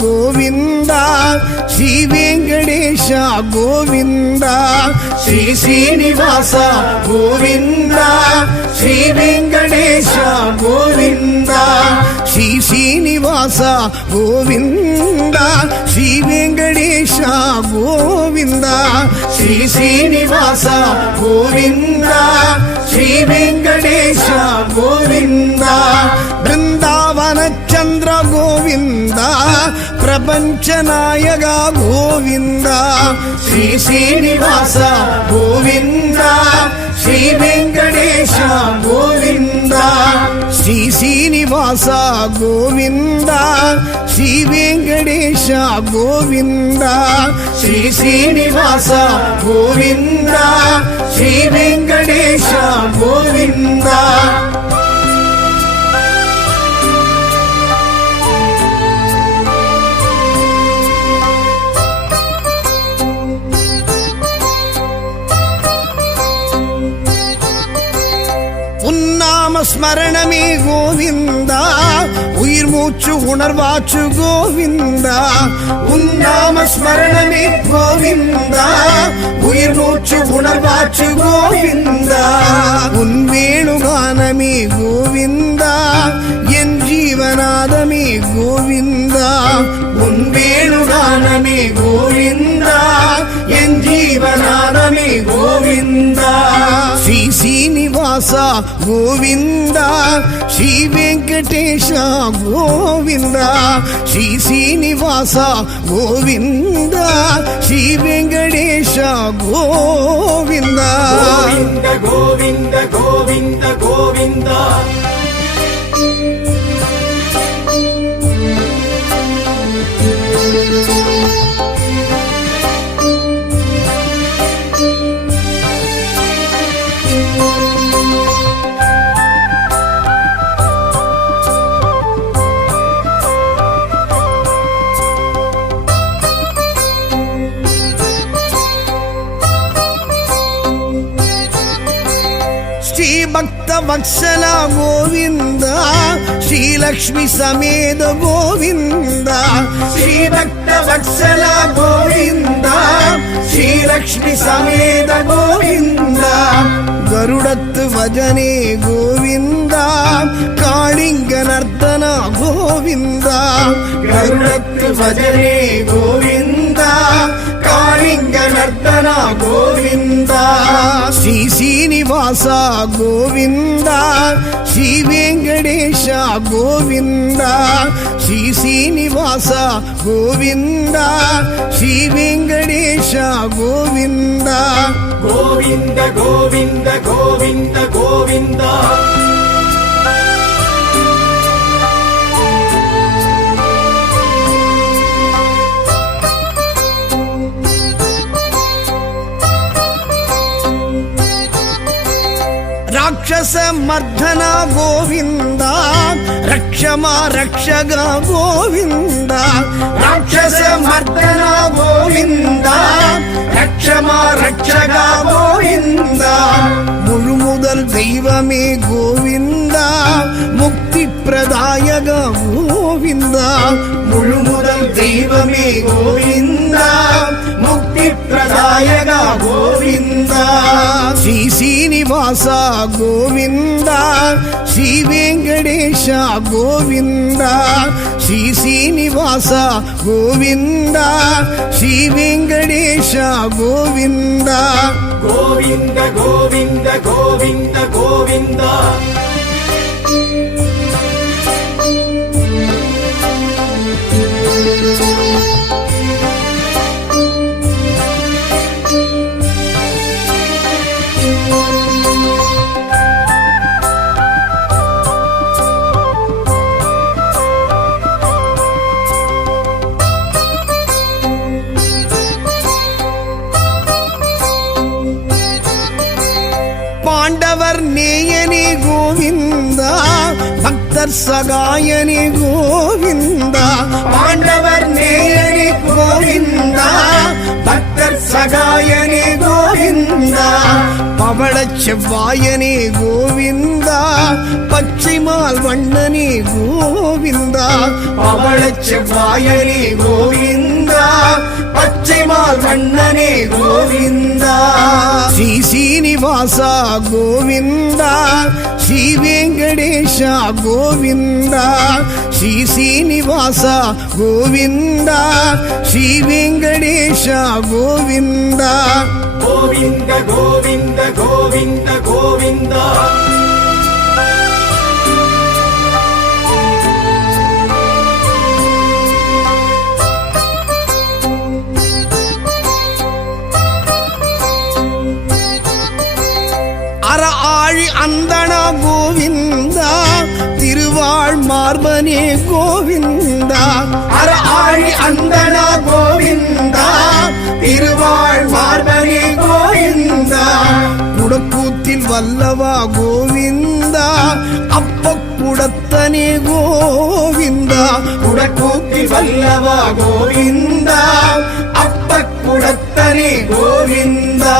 ಗೋವಿಂದ ಶ್ರೀ ವೆಂಕಟೇಶ ಗೋವಿಂದ ಶ್ರೀ ಶ್ರೀನಿವಾಸ ಗೋವಿಂದ ಶ್ರೀ ವೆಂಕಟೇಶ ಗೋವಿಂದ ಶ್ರೀ ಶ್ರೀನಿವಾಸ ಗೋವಿಂದ ಶ್ರೀ ವೆಂಕಟೇಶ ಗೋವಿಂದ ಶ್ರೀ ಶ್ರೀನಿವಾಸ ಗೋವಿಂದ ಶ್ರೀ ವೆಂಕಟೇಶ ಗೋವಿಂದ ಬೃಂದಾವನ ಚಂದ್ರ ಗೋವಿಂದ ಪ್ರಪಂಚ ನಾಯಕ ಗೋವಿಂದ ಶ್ರೀ ಶ್ರೀನಿವಾಸ ಗೋವಿಂದ ಶ್ರೀ ವೆಂಕಟೇಶ ಗೋವಿಂದ ಶ್ರೀ ಶ್ರೀನಿವಾಸ ಗೋವಿಂದ ಶ್ರೀ ವೆಂಕಟೇಶ ಗೋವಿಂದ ಶ್ರೀ ಶ್ರೀನಿವಾಸ ಗೋವಿಂದ ಶ್ರೀ ವೆಂಕಟೇಶ ಗೋವಿಂದ ஸ்மரணமே கோவிந்தா உயிர் மூச்சு உணர்வாச்சு கோவிந்தா உன்னாம ஸ்மரணமே கோவிந்தா உயிர் மூச்சு உணர்வாச்சு கோவிந்தா உன் வேணுகானமே கோவிந்தா என் ஜீவநாதமே கோவிந்தா உன் வேணுகானமே கோவிந்தா என் ஜீவநாதமே கோவிந்தா ஸ்ரீ ಶ್ರೀನಿವಾಸ ಗೋವಿಂದ ಶ್ರೀ ವೆಂಕಟೇಶ ಗೋವಿಂದ ಶ್ರೀ ಶ್ರೀನಿವಾಸ ಗೋವಿಂದ ಶ್ರೀ ವೆಂಕಟೇಶ ಗೋವಿಂದ ಗೋವಿಂದ ಗೋವಿಂದ ಗೋವಿಂದ ಗೋವಿಂದ ಭಕ್ತ ವತ್ಸಲ ಗೋವಿಂದ ಶ್ರೀಲಕ್ಷ್ಮಿ ಸಮೇತ ಗೋವಿಂದ ಶ್ರೀ ಭಕ್ತ ವತ್ಸಲ ಗೋವಿಂದ ಶ್ರೀಲಕ್ಷ್ಮಿ ಸಮೇತ ಗೋವಿಂದ ಗರುಡತ್ತು ಭಜನೆ ಗೋವಿಂದ ಕಾಳಿಂಗ ನರ್ತನ ಗೋವಿಂದ ಗರುಡತ್ತು ಭಜನೆ ಗೋವಿಂದ ಕಾಳಿಂಗ ನರ್ತನ ಗೋವಿಂದ ಶ್ರೀ ಶ್ರೀನಿವಾಸ ಗೋವಿಂದ ಶ್ರೀ ವೆಂಕಟೇಶ ಗೋವಿಂದ ಶ್ರೀ ಶ್ರೀನಿವಾಸ ಗೋವಿಂದ ಶ್ರೀ ವೆಂಕಟೇಶ ಗೋವಿಂದ ಗೋವಿಂದ ಗೋವಿಂದ ಗೋವಿಂದ ಗೋವಿಂದ ರಾಕ್ಷಸ ಮರ್ಧನ ಗೋವಿಂದ ರಕ್ಷಮ ರಕ್ಷಗ ಗೋವಿಂದ ರಾಕ್ಷಸ ಮರ್ಧನ ಗೋವಿಂದ ರಕ್ಷಮ ರಕ್ಷಗ ಗೋವಿಂದ முழுமுதல் தெய்வமே கோவிந்தா முக்தி பிரதாயக கோவிந்தா முழுமுதல் தெய்வமே கோவிந்தா முக்தி பிரதாயக கோவிந்தா ஸ்ரீ ಶ್ರೀನಿವಾಸ ಗೋವಿಂದ ಶ್ರೀ ವೆಂಕಟೇಶ ಗೋವಿಂದ ಶ್ರೀ ಶ್ರೀನಿವಾಸ ಗೋವಿಂದ ಶ್ರೀ ವೆಂಕಟೇಶ ಗೋವಿಂದ ಗೋವಿಂದ ಗೋವಿಂದ ಗೋವಿಂದ ಗೋವಿಂದ பாண்டவர் நேயனே கோவிந்தா பக்தர் சகாயனே கோவிந்தா பாண்டவர் நேயனே கோவிந்தா பக்தர் சகாயனே கோவிந்தா பவள செவ்வாயனே கோவிந்தா பச்சை பச்சைமால் வண்ணனே கோவிந்தா பவளச் செவ்வாயனே கோவிந்தா பச்சைமால் வண்ணனே கோவிந்தா ஸ்ரீ சீனிவாசா கோவிந்தா ஸ்ரீ வெங்கடேஷா கோவிந்தா ஸ்ரீ சீனிவாசா கோவிந்தா ஸ்ரீ வெங்கடேஷா கோவிந்தா கோவிந்த கோவிந்த கோவிந்த கோவிந்தா அற ஆழி அந்தனா கோவிந்தா திருவாழ் மார்பனே கோவிந்தா அற ஆழி அந்தனா கோவிந்தா திருவாழ் மார்பனே கோவிந்தா குடக்கூத்தில் வல்லவா கோவிந்தா அப்ப குடத்தனே கோவிந்தா குடக்கூத்தில் வல்லவா கோவிந்தா அப்ப குடத்தனே கோவிந்தா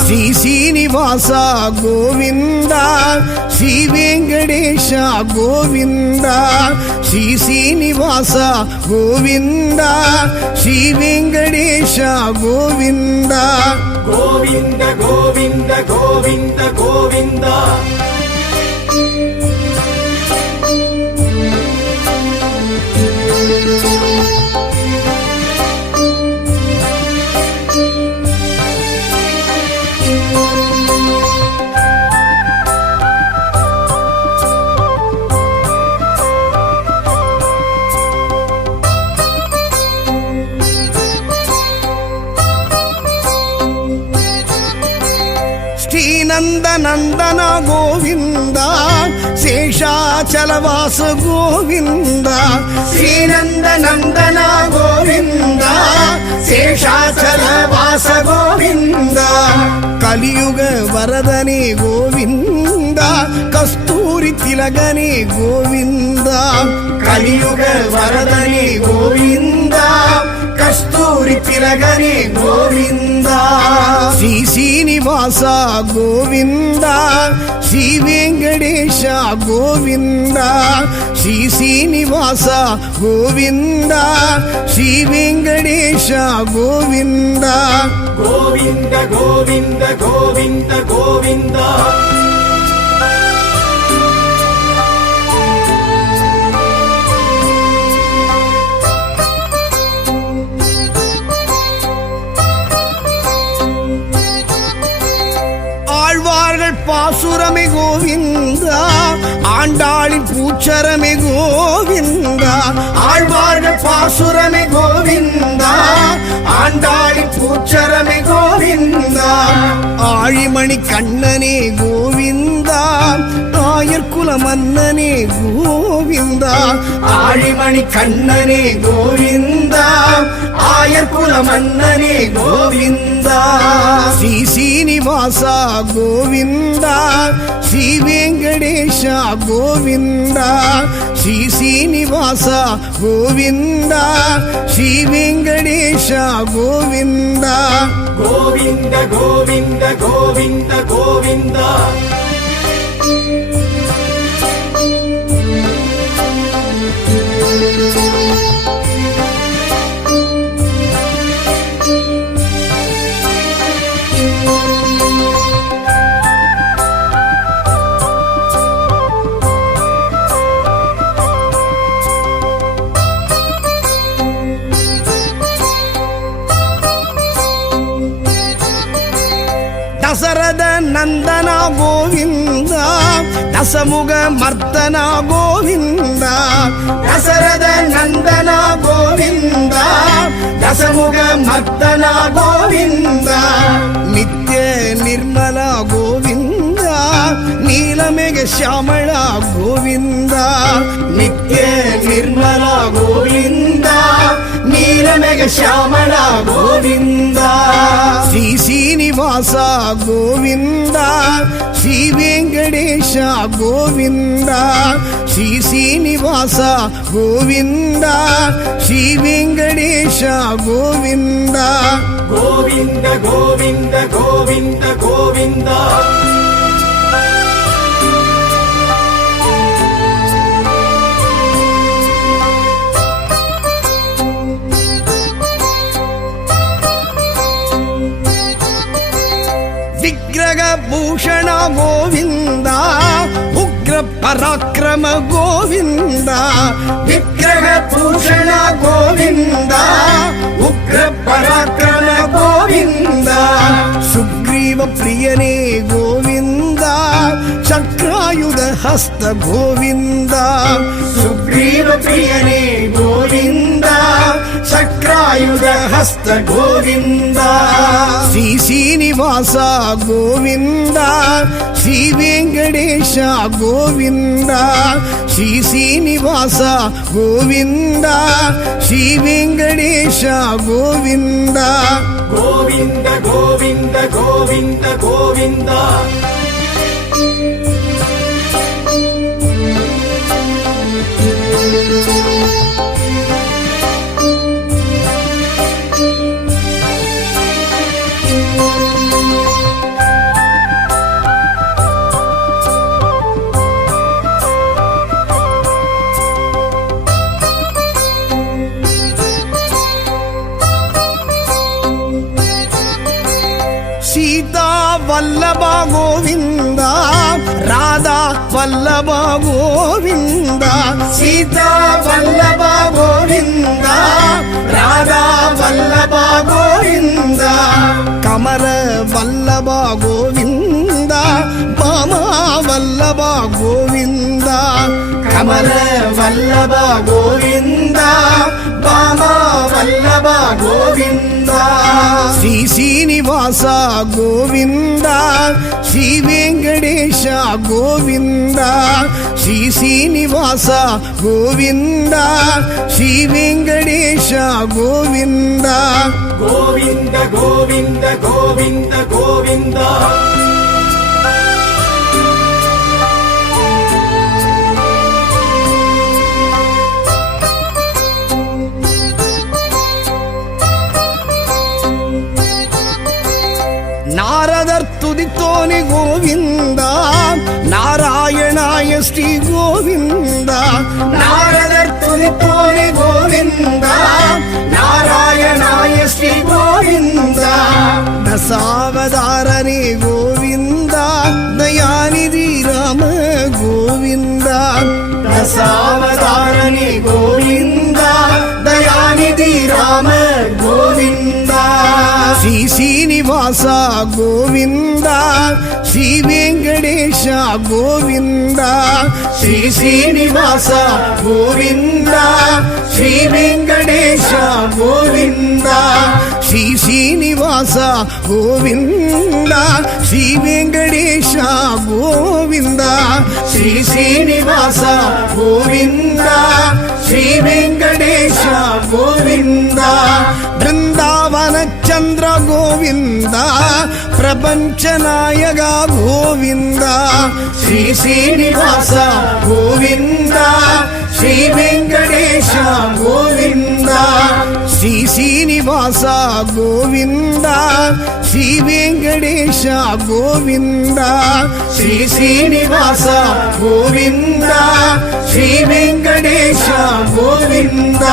ஸ்ரீ சீனிவாசா கோவிந்தா ஸ்ரீ வெங்கடேஷா கோவிந்தா ஸ்ரீ சீனிவாசா கோவிந்தா ஸ்ரீ வெங்கடேஷா கோவிந்தா கோவிந்த கோவிந்த கோவிந்த கோவிந்தா ಶ್ರೀನಂದ ನಂದನ ಗೋವಿಂದ ಶೇಷಾಚಲವಾಸ ಗೋವಿಂದ ಶ್ರೀನಂದ ನಂದನ ಗೋವಿಂದ ಶೇಷಾಚಲವಾಸ ಗೋವಿಂದ ಕಲಿಯುಗ ವರದನೆ ಗೋವಿಂದ ಕಸ್ತೂರಿ ತಿಲಗನೆ ಗೋವಿಂದ ಕಲಿಯುಗ ವರದನೆ ಗೋವಿಂದ ಕಸ್ತೂರಿ ತಿಲಗನೆ ಗೋವಿಂದ ಶ್ರೀ ಶ್ರೀನಿವಾಸ ಗೋವಿಂದ ಶ್ರೀ ವೆಂಕಟೇಶ ಗೋವಿಂದ ಶ್ರೀ ಶ್ರೀನಿವಾಸ ಗೋವಿಂದ ಶ್ರೀ ವೆಂಕಟೇಶ ಗೋವಿಂದ ಗೋವಿಂದ ಗೋವಿಂದ ಗೋವಿಂದ ಗೋವಿಂದ ஆழ்வார்கள் பாசுரமே கோவிந்தா ஆண்டாளின் பூச்சரமே கோவிந்தா ஆழ்வார்கள் பாசுரமே கோவிந்தா ஆண்டாளின் பூச்சரமே கோவிந்தா ஆழிமணி கண்ணனே கோவிந்தா ஆயர் குல மன்னனே கோவிந்தா ஆழிமணி கண்ணனே கோவிந்தா ஆயர் குல மன்னனே கோவிந்தா ஸ்ரீ சீனிவாசா கோவிந்தா ஸ்ரீ வெங்கடேஷா கோவிந்தா ஸ்ரீ சீனிவாசா கோவிந்தா ஸ்ரீ வெங்கடேஷா கோவிந்தா ಗೋವಿಂದ ಗೋವಿಂದ ಗೋವಿಂದ ಗೋವಿಂದ ದಶರಥ ನಂದನ ಗೋವಿಂದ ದಶಮುಗ ಮರ್ದನ ಗೋವಿಂದ ದಶರಥ ನಂದನ ಗೋವಿಂದ ದಶಮುಗ ಮರ್ದನ ಗೋವಿಂದ ನಿತ್ಯ ನಿರ್ಮಲ ಗೋವಿಂದ ನೀಲಮೇಘ ಶ್ಯಾಮಳ ಗೋವಿಂದ ನಿತ್ಯ ನಿರ್ಮಲ ಗೋವಿಂದ ನೀಲಮೇಘ ಶ್ಯಾಮಳ ಗೋವಿಂದ ಶ್ರೀ ಶ್ರೀನಿವಾಸ ಗೋವಿಂದ ಶ್ರೀ ವೆಂಕಟೇಶ ಗೋವಿಂದ ಶ್ರೀ ಶ್ರೀನಿವಾಸ ಗೋವಿಂದ ಶ್ರೀ ವೆಂಕಟೇಶ ಗೋವಿಂದ ಗೋವಿಂದ ಗೋವಿಂದ ಗೋವಿಂದ ಗೋವಿಂದ ಗೋವಿಂದ ಉಗ್ರ ಪರಾಕ್ರಮ ಗೋವಿಂದ ವಿಗ್ರಹ ಭೂಷಣ ಗೋವಿಂದ ಉಗ್ರ ಪರಾಕ್ರಮ ಗೋವಿಂದ ಸುಗ್ರೀವ ಪ್ರಿಯನೇ ಗೋವಿಂದ ಚಕ್ರಾಯುಧ ಹಸ್ತ ಗೋವಿಂದ ಸುಗ್ರೀವ ಪ್ರಿಯನೇ ಗೋವಿಂದ ಚಕ್ರಾಯುಧ ಹಸ್ತ ಗೋವಿಂದ ಶ್ರೀ ಶ್ರೀನಿವಾಸ ಗೋವಿಂದ ಶ್ರೀ ವೆಂಕಟೇಶ ಗೋವಿಂದ ಶ್ರೀ ಶ್ರೀನಿವಾಸ ಗೋವಿಂದ ಶ್ರೀ ವೆಂಕಟೇಶ ಗೋವಿಂದ ಗೋವಿಂದ ಗೋವಿಂದ ಗೋವಿಂದ ಗೋವಿಂದ ಸೀತಾ ವಲ್ಲಭ ಗೋವಿಂದ ರಾಧಾ ವಲ್ಲಭ ಗೋವಿಂದ ಸೀತಾ ವಲ್ಲಭ ಗೋವಿಂದ ರಾಧಾ ವಲ್ಲಭ ಗೋವಿಂದ ಕಮಲ ವಲ್ಲಭ ಗೋವಿಂದ ಬಾಮ ವಲ್ಲಭ ಗೋವಿಂದ ಕಮಲ ವಲ್ಲಭ ಗೋವಿಂದ ಬಾಮ ವಲ್ಲಭ ಗೋವಿಂದ ಶ್ರೀ ಶ್ರೀನಿವಾಸ ಗೋವಿಂದ ಶ್ರೀ ವೆಂಕಟೇಶ ಗೋವಿಂದ ಶ್ರೀ ಶ್ರೀನಿವಾಸ ಗೋವಿಂದ ಶ್ರೀ ವೆಂಕಟೇಶ ಗೋವಿಂದ ಗೋವಿಂದ ಗೋವಿಂದ ಗೋವಿಂದ ಗೋವಿಂದ ನಾರದರ್ ತುದಿತೋನಿ ಗೋವಿಂದ ನಾರಾಯಣಾಯ ಶ್ರೀ ಗೋವಿಂದ ನಾರದರ್ ತುದಿತೋನಿ ಗೋವಿಂದ ನಾರಾಯಣಾಯ ಶ್ರೀ ಗೋವಿಂದ ದಶಾವತಾರನೇ ಗೋವಿಂದ ದಯಾನಿಧಿ ರಾಮ ಗೋವಿಂದ ದಶಾವತಾರನೇ ಗೋವಿಂದ ದಯಾನಿಧಿ ರಾಮ ಗೋವಿಂದ ಶ್ರೀ ಶ್ರೀನಿವಾಸ ಗೋವಿಂದ ಶ್ರೀ ವೆಂಕಟೇಶ ಗೋವಿಂದ ಶ್ರೀ ಶ್ರೀನಿವಾಸ ಗೋವಿಂದ ಶ್ರೀ ವೆಂಕಟೇಶ ಗೋವಿಂದ ಶ್ರೀ ಶ್ರೀನಿವಾಸ ಗೋವಿಂದ ಶ್ರೀ ವೆಂಕಟೇಶ ಗೋವಿಂದ ಶ್ರೀ ಶ್ರೀನಿವಾಸ ಗೋವಿಂದ ಶ್ರೀ ವೆಂಕಟೇಶ ಗೋವಿಂದ ಬೃಂದಾವನ ಚಂದ್ರ ಗೋವಿಂದ ಪ್ರಪಂಚ ನಾಯಕ ಗೋವಿಂದ ಶ್ರೀ ಶ್ರೀನಿವಾಸ ಗೋವಿಂದ ಶ್ರೀ ವೆಂಕಟೇಶ ಗೋವಿಂದ ಶ್ರೀ ಶ್ರೀನಿವಾಸ ಗೋವಿಂದ ಶ್ರೀ ವೆಂಕಟೇಶ ಗೋವಿಂದ ಶ್ರೀ ಶ್ರೀನಿವಾಸ ಗೋವಿಂದ ಶ್ರೀ ವೆಂಕಟೇಶ ಗೋವಿಂದ